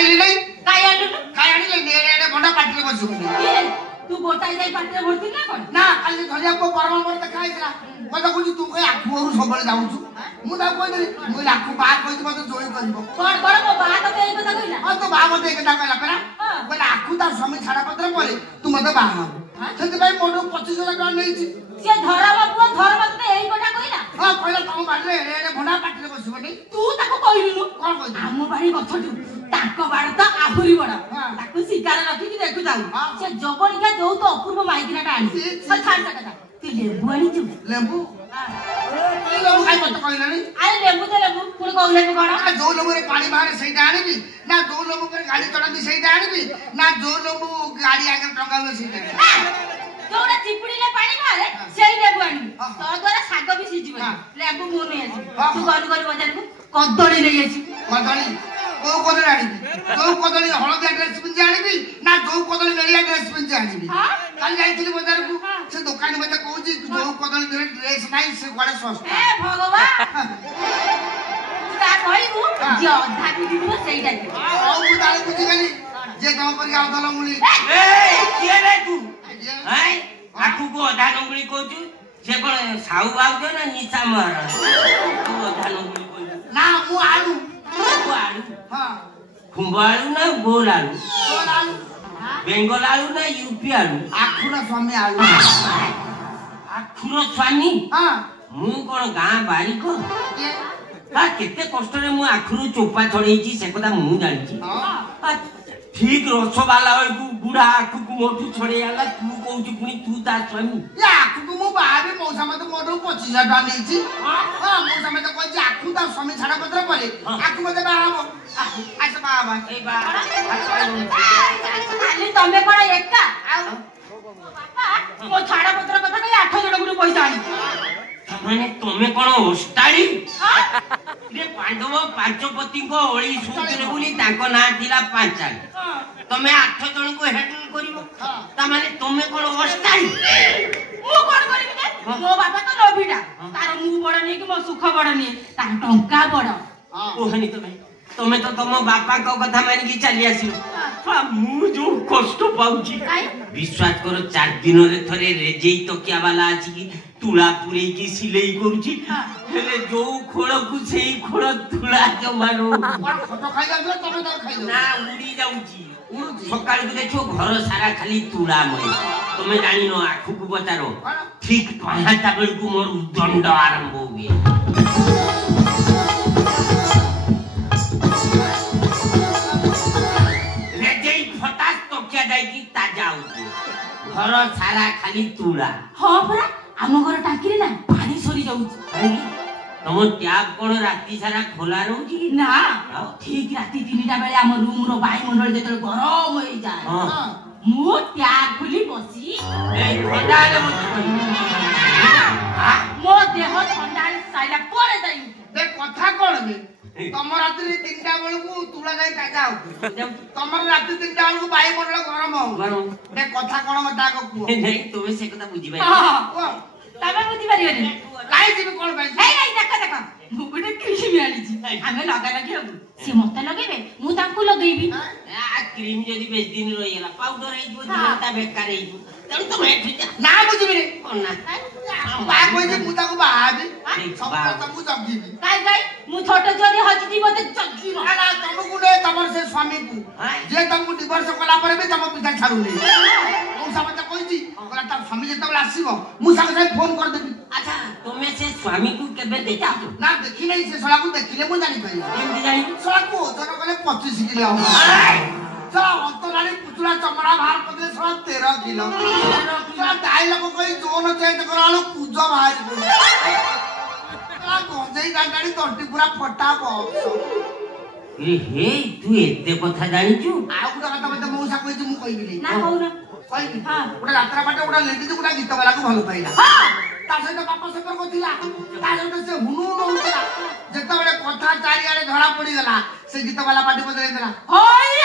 आनिले नहीं काय आनिले काय आनिले ने भंडा पाटले बसु तू गोटाई जाई पाटले भरती ना कोन ना खाली धरिया को परम पर देखाइला मते कुछ तू कहि आखु और सबले जाउछु मु ता कोइ दे मु आखु बात कहि मते जोई करबो कोन कोन मो बा तो एई कथा कहिला हां तो बा मते एकटा कहला परा बोले आखु ता स्वामी छाड़ा पत्र परे तू मते बा सेति भाई मोटो 25 टका नैछि से धरा बाबू धर्म तते एई कथा कहिला हां कहला तम बाडले एने भंडा पाटले बसु बनी तू ताको कहिलु कोन कहि हम बाड़ी गछटु ताको बाड़ त आहुरी बड़ ताको शिकार रखि कि देखु जाऊ से जबनिया जो तो अपूर्व माइकिनाटा आनी छाड़ सकता तू लेबू आनी छु लेबू लेबू खाइ मत कहला नहीं अरे लेबू तो लेबू पुणी कहले को कोन जो लेबू रे पानी बाहर सेटा आनिबी ना जो लेबू पर गाड़ी चढ़ाती सेटा आनिबी ना जो लेबू गाड़ी आगे टंगावे सेटा जोड़ा चिपुड़ीले पानी बाहर सेई लेबू आनी तो द्वारा साग भी सिजिबो लेबू मो नै आसी तू गन गन बाजार को कदड़ी नै आसी कदड़ी को कदड़ी आनिबी जो कदड़ी हळदिया ड्रेस पिंजे आनिबी ना जो कदड़ी नेलिया ड्रेस पिंजे आनिबी काल जाइथिली बाजार को से दुकान मते कहूची जो कदड़ी ड्रेस नाही से गडे सस्ता ए भगवान तू ता कहिबू जे अधा पिदिबो सेईटा औ मु ताले बुझी गेली जे तम पर गाव दल मुली ए के रे तू हाय आठू को अधा नंगुली कहू से कोन साहू बाबू ना निशा महाराज तू अधा नंगुली कहू ना मु आलू आलू हां खुंबालू ना गोलालू गोलालू बेंगल आलू ना यूपी आलू आखुरा स्वामी आलू आखुर स्वामी हां मु कोन गां बारी को के हा केते कष्ट रे मु आखुर चोपा छड़ेची से कथा मु जानि छी हां ठीक रसवाला को बुढ़ा आखु को मोटू छड़े आला तू कहू पुनी तू ता स्वामी या आखु को मु बाबे मौसा मते मोटो 25 टका नेछि हां मौसा मते कहै जे आखु ता स्वामी छाड़ा पत्र परे आखु मते बाबो आस बाबा ए बा खाली तमे कोन एका आ बापा मो छाड़ा पत्र कथा कहि 8 जण गुरु पैसा आनी माने तमे कोन ओस्ताडी रे पांडव पांचपति को ओळी सुतरे बोली ताको ना दिला पांचाल तमे 8 जण को हैंडल करिवो ता माने तमे कोन ओस्ताडी मु कोन करिबि के मो बापा तो लोभिडा तार मु बड़ नै कि मो सुख बड़ नै तार टंका बड़ ओहनी तमे तो तम बापा को कथा मान की चली आसिलो मु जो कष्ट पाउची विश्वास करो 4 दिन रे थरे रेजेई तो क्या वाला अछि कि तुला पुरे की सिलाई करूची हेले जो खोळ को सेई खोळ तुला जो मारो फोटो खाइ जाबो तमे तो खाइ ना उड़ी जाउची सकाळ को देखो घर सारा खाली तुला मय तमे जानि न आखु को बचारो ठीक 5टा बेल को मोर दंड आरंभ हो गया घर सारा खाली तुला हां परा हम घर टाकी रे ना पानी सरी जाउ तुम टैप कोन राती सारा खोला रहउची ना ठीक राती 3टा बेले हम रूम रो वायुमंडल जेतल गरम होई जाय मु टैप खुली बसी ए ठंडा ले मो देह ठंडा साइला परे जाई दे कथा कोन बे तम रात्रि 3टा बेल को तुला जाई काजा हो तमर रात्रि 3टा बेल को बाई मंडल गरम हो दे कथा कोन मता को कुओ नहीं तुमे से कथा बुझी भाई तबे बुझी पारिबे लाई जिबे कोन भाई ए ए देखा मु गुटे क्रीम आनी छी हमें लगा लगी हबु से मते लगेबे मु ताकू लगेबी आ क्रीम जदी बेस दिन रहिला पाउडर हे जो दिनता बेकार हे जो तण तो मैं ठीक ना बुझबे रे कोन ना बा कोइ जे मु ताकू बाहाबी सब तो मु जगीबी काई मु छोटो जोरी हजदी मते जगी ना ना तुमको ने तमर से स्वामी को जे तुमको डिवोर्स कला पर भी तुम पिता छाडू नै मु समझ कोइ जी ओकरा त स्वामी जे तबला आसीबो मु संगे फोन कर देबी अच्छा तुमे से स्वामी को केबे देखा ना देखि नै से सला को देखिले मु जानि पाई केमति जानि सला को जन कले 25 किलो हो सला अंतराली पुतला चमड़ा बाहर पदे सला 13 किलो सला दाई लोग कोई जोन चेंज करालो कुजो बाहर को सला गंजेई गाड़ी तंटी पूरा फटा बॉक्स हे तू एते कथा जानिचू आ गुडा कथा मते मौसा कहि जे मु कहिबी ना कहू ना कहिबी हां गुडा यात्रा बाटे गुडा लेडीज गुडा गीत वाला को भलो पाइला हां ता सहित बापा से पर कोथिला ता सहित से हुनु नउतला जेता बडे कथा चारि आड़े धरा पड़ी गला से गीत वाला पार्टी बदले देला होय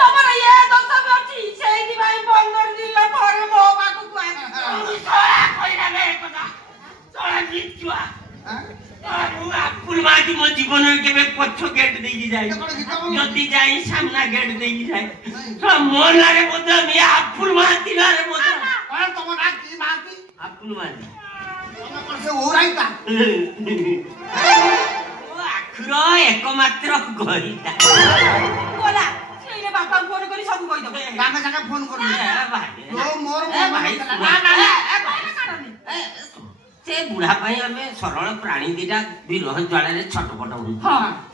तमर ये दस बची सेई दी भाई 15 दिन ला घरे मो बाकू को छोरा कइला रे कथा छोरा निचुआ हां मु आपुल माटी मो जीवन केबे पछ गेट देई देखी जाए जदी जाई सामना गेट देखी जाए तो मोन रे बोद मी आपुल माती रे बोद अरे तुम ना की माती आपुल माती तुम पर से ओराइता ओ आखरो एकमात्र गरीता बोला सेले बापा फोन करी सब कहि दबे गामे जाके फोन कर भाई तो मोर भाई ना ना से बुढ़ा पाई हमें सरल प्राणी दिटा विरह ज्वाला छटपट हो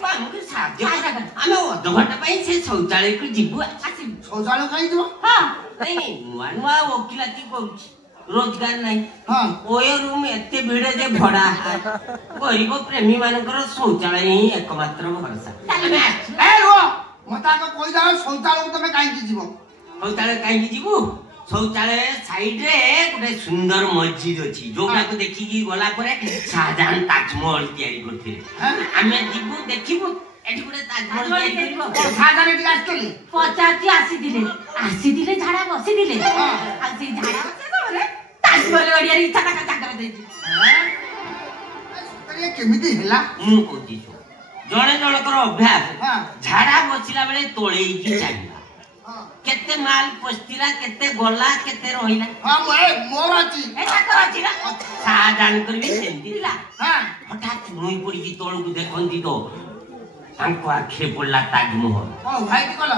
हमके साध्य आमे अधघंटा पाई से शौचालय को जीवु आसी शौचालय कहीं जो नहीं नहीं नुआ नुआ वकिलाती करूची रोजगार नहीं ओए रूम एते भिड़े जे भड़ा गरीब प्रेमी मानकर शौचालय ही एकमात्र भरोसा ए रो मता को कोई जाओ शौचालय तुमे काई की जीवो शौचालय काई की जीवु शौचालय साइड रे गोटे सुंदर मस्जिद अछि जोटा को देखि की गला परे शाहजहां ताजमहल तैयारी करथिले हमें जीवु देखिबु एठी गोटे ताजमहल तैयारी करबो शाहजहां एठी आस्तेले पचाची आसी दिले झाड़ा बसी दिले आ से झाड़ा बसे तोरे ताजमहल ओडिया रे इच्छा का चाकर देछि तरे केमिति हेला मु कोती जणे जणकर अभ्यास झाड़ा बसिला बेले तोळेई की चाहिला केते माल पस्तिला केते गोला केते रहिला हां मोए मोर अछि ए चाकर अछि ना शाहजहां करबी सेंती दिला हठात नई पड़ी की तोळ को देखंती तो तांको आखे पड़ला ताजमहल ओ भाई की कल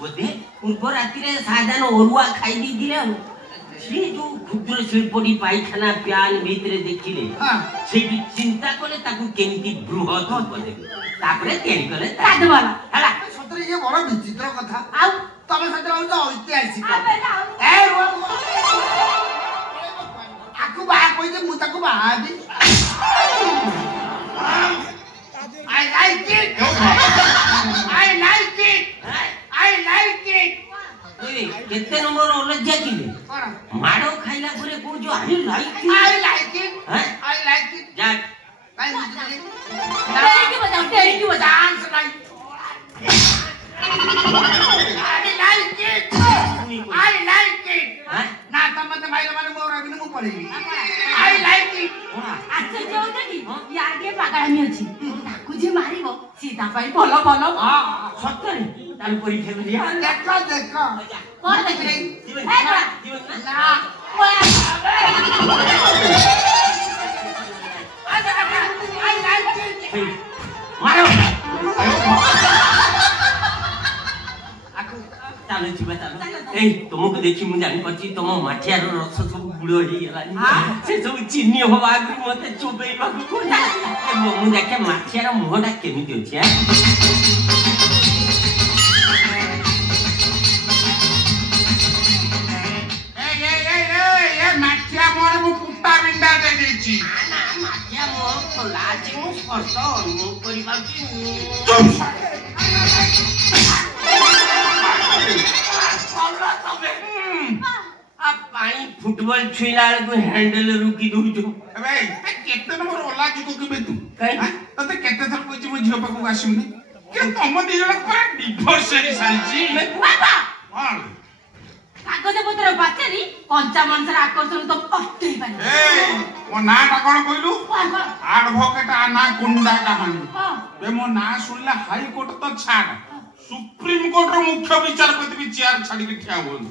बोधे पूर्व राति रे शाहजहां ओरुआ खाई दी दिले से जो क्षुद्र शिल्पटी पाइखाना प्यान भीतरे देखिले से भी चिंता कोले ताकू केमिति बृहत होबे तापरे तयारी कले ताजमहल हला सतरे ये बड़ विचित्र कथा आउ तबे सतरे हो तो ऐतिहासिक आबे ना ए रो आकु बा कोई जे मुताकु बा दी I like it. I like it. I like it. ओए केते नंबर ओलज्जा किले कोन माडो खाइला परे को जो I like I like it. I like it. जा काई मुझे तेरी की बजाओ dance like I like it. I like it. ना तमते माइल माने मोर अबिन मु पड़ेगी I like it. अच्छा जो देखी यागे पागळामी अछि ताकू जे मारिबो सीता पाई भलो भलो हां सत्तरे तान परीक्षा करिया देखो देखो कोन देखी ए ना I like it. मारो चालो जीवा चालो ए तुमको देखि मु जानि पछि तुम माठियार रस सब गुड़ो हे गेलानी से सब चिन्नी होबा आगु मते चोबेइबा को मु देखे माठियार मुहटा केमिति अछि ए माठिया मोर मु कुत्ता बिंडा दे देछि ना माठिया मोर खोला अछि मु स्पष्ट अनुभव करि पाछि पानी फुटबॉल छुईला को हैंडल रुकी दूजो अबे केते नंबर ओला जी को केबे तू काई तते केते थर कोइ मो झियो पाखु आसिमनी के तम दी जण पर डिवोर्स हेरी सारिची बाबा हां कागज पत्र पाचेरी कंचा मनसर आकर्षण तो अट्टै पानी ए ओ नाटा कोन कइलु एडवोकेट आना कुंडा कहानी बे मो ना सुनला हाई कोर्ट तो छाड़ सुप्रीम कोर्ट रो मुख्य विचारपति भी चेयर छाडी के ठिया होन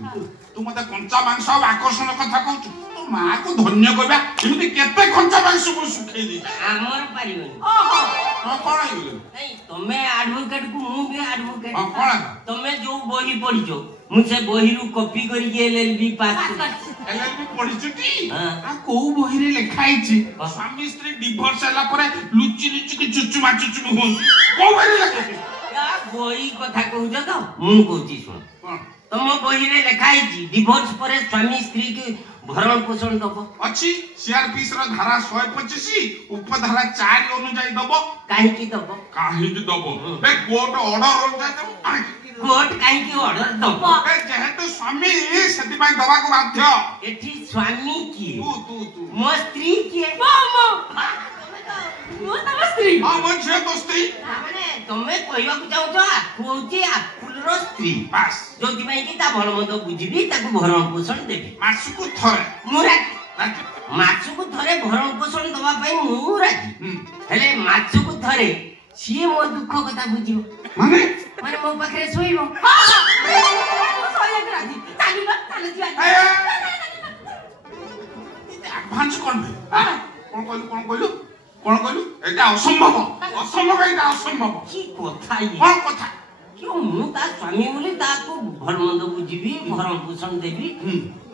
तू मते कंचा मांस आकर्षण कथा कहू तो मां को धन्य कहबा एमिति केते कंचा मांस को सुखै दी हमर परिवन ओहो तो कोन आइले नहीं तमे एडवोकेट को मु भी एडवोकेट हां कोन तमे जो बही पढिजो मु से बही रु कॉपी करी के एलएलबी पास एलएलबी पढिछुटी हां आ को बही रे लेखाई छी स्वामी स्त्री डिवोर्स होला परे लुचि लुचि के चुचु माचुचु हो को बही लेखाई या बही कथा कहू तो मु कहूची सुन कोन तम बही रे लेखाई छी डिवोर्स परे स्वामी स्त्री के भरण पोषण दबो अछि सीआरपीसी रो धारा 125 उपधारा 4 अनुसार दबो काहे की दबो काहे की दबो बे कोर्ट ऑर्डर हो जाय कोर्ट काहे की ऑर्डर दबो बे जेहेतु स्वामी सेति पय दबा को बाध्य एठी स्वामी की तू मो स्त्री की मो मो तम स्त्री हां मन छे दोस्ती माने तमे कहबा को चाहू तो आखुची आकुलरो स्त्री बस जोति पय की ता भल मत बुझिबी ताको भरण पोषण देबी मासुकु थरे मुरा माछुकु थरे भरण पोषण दबा पय मु राजी हेले माछुकु थरे ସିଏ ମୋ ଦୁଃଖ କଥା ବୁଝିବ ମାନେ ମାନେ ମୋ ପାଖରେ ଶୋଇବ ଶୋଇବାକୁ ରାଜି ଚାଲିବା ଚାଲ ଯିବା ଆଡଭାନ୍ସ କଣ ଭାଇ କଣ କହିଲୁ ଏଇଟା ଅସମ୍ଭବ ଏଇଟା ଅସମ୍ଭବ କି କଥା ଇଏ କଣ କଥା क्यों ମୁଁ ତା ସ୍ୱାମୀ ବୋଲି ତାକୁ ଭଲ ମନ୍ଦ ବୁଝିବି ଭରଣ ପୋଷଣ ଦେବି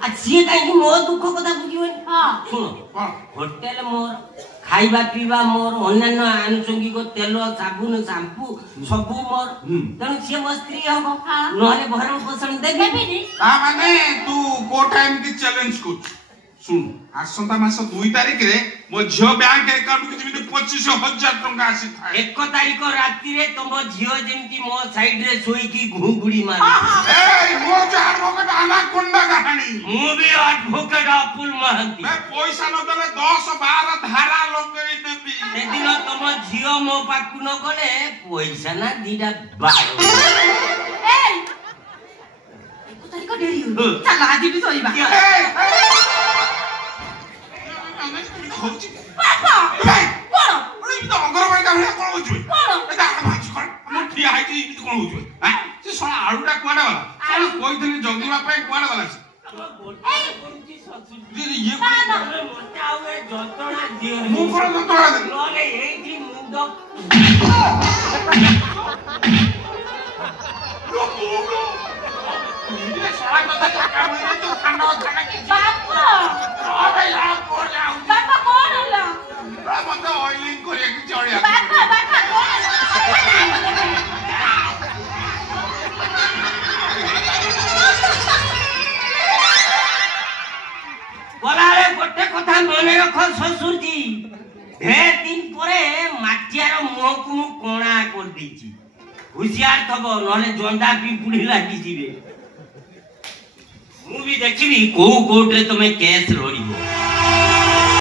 ଆଉ ସିଏ କାହିଁକି ମୋ ଦୁଃଖ କଥା ବୁଝିବନି ଶୁଣ ହୋଟେଲ ମୋର ଖାଇବା ପିଇବା ମୋର ଅନ୍ୟାନ୍ୟ ଆନୁଷଙ୍ଗିକ ତେଲ ସାବୁନ ସାମ୍ପୁ ସବୁ ମୋର ତେଣୁ ସିଏ ମୋ ସ୍ତ୍ରୀ ହବ ନହେଲେ ଭରଣ ପୋଷଣ ଦେବି ତା ମାନେ ତୁ କୋଉଟା ଏମିତି ଚ୍ୟାଲେଞ୍ଜ କରୁଛୁ ଶୁଣ ଆସନ୍ତା ମାସ 2 ତାରିଖରେ ମୋ ଝିଅ ବ୍ୟାଙ୍କ ଆକାଉଣ୍ଟକୁ ଯେମିତି 25,000 ଟଙ୍କା ଆସିଥାଏ 1 ତାରିଖ ରାତିରେ ତମ ଝିଅ ଯେମିତି ମୋ ସାଇଡରେ ଶୋଇକି ଘୁଙ୍ଗୁଡି ମାରେ ମୋ ଆଡଭୋକେଟ ଆନାକୋଣ୍ଡା କାହାଣୀ ମୁଁ ବି ଆଡଭୋକେଟ ଅପୁଲ ମହାନ୍ତି ପଇସା ନଦେଲେ 10-12 ଧାରା ଲଗେଇ ଦେବି ସେଦିନ ତମ ଝିଅ ମୋ ପାଖକୁ ନ ଗଲେ ପଇସା ନା ଦିଟା ବାର ଚାଲ ଆଜି ବି ଶୋଇବା ଆଳୁଟା କୁଆଡେ ଗଲା କହିଥିଲି ଜଗିବା ପାଇଁ କୁଆଡେ ଗଲା ମୁଁ କଣ ଯନ୍ତ୍ରଣା ଦେଲି ଏଇଠି ମୁଣ୍ଡ ଗଲାବେଳେ ଗୋଟେ କଥା ମନେ ରଖ ଶ୍ୱଶୁରଜୀ ଢେର ଦିନ ପରେ ମାଠିଆର ମୁହଁକୁ ମୁଁ କଣା କରିଦେଇଛି ହୁସିଆର ଥବ ନହେଲେ ଜନ୍ଦା ପିମ୍ପୁଡି ଲାଗିଯିବେ ମୁଁ ବି ଦେଖିବି କୋଉ କୋର୍ଟରେ ତମେ କେସ୍ ଲଢିବ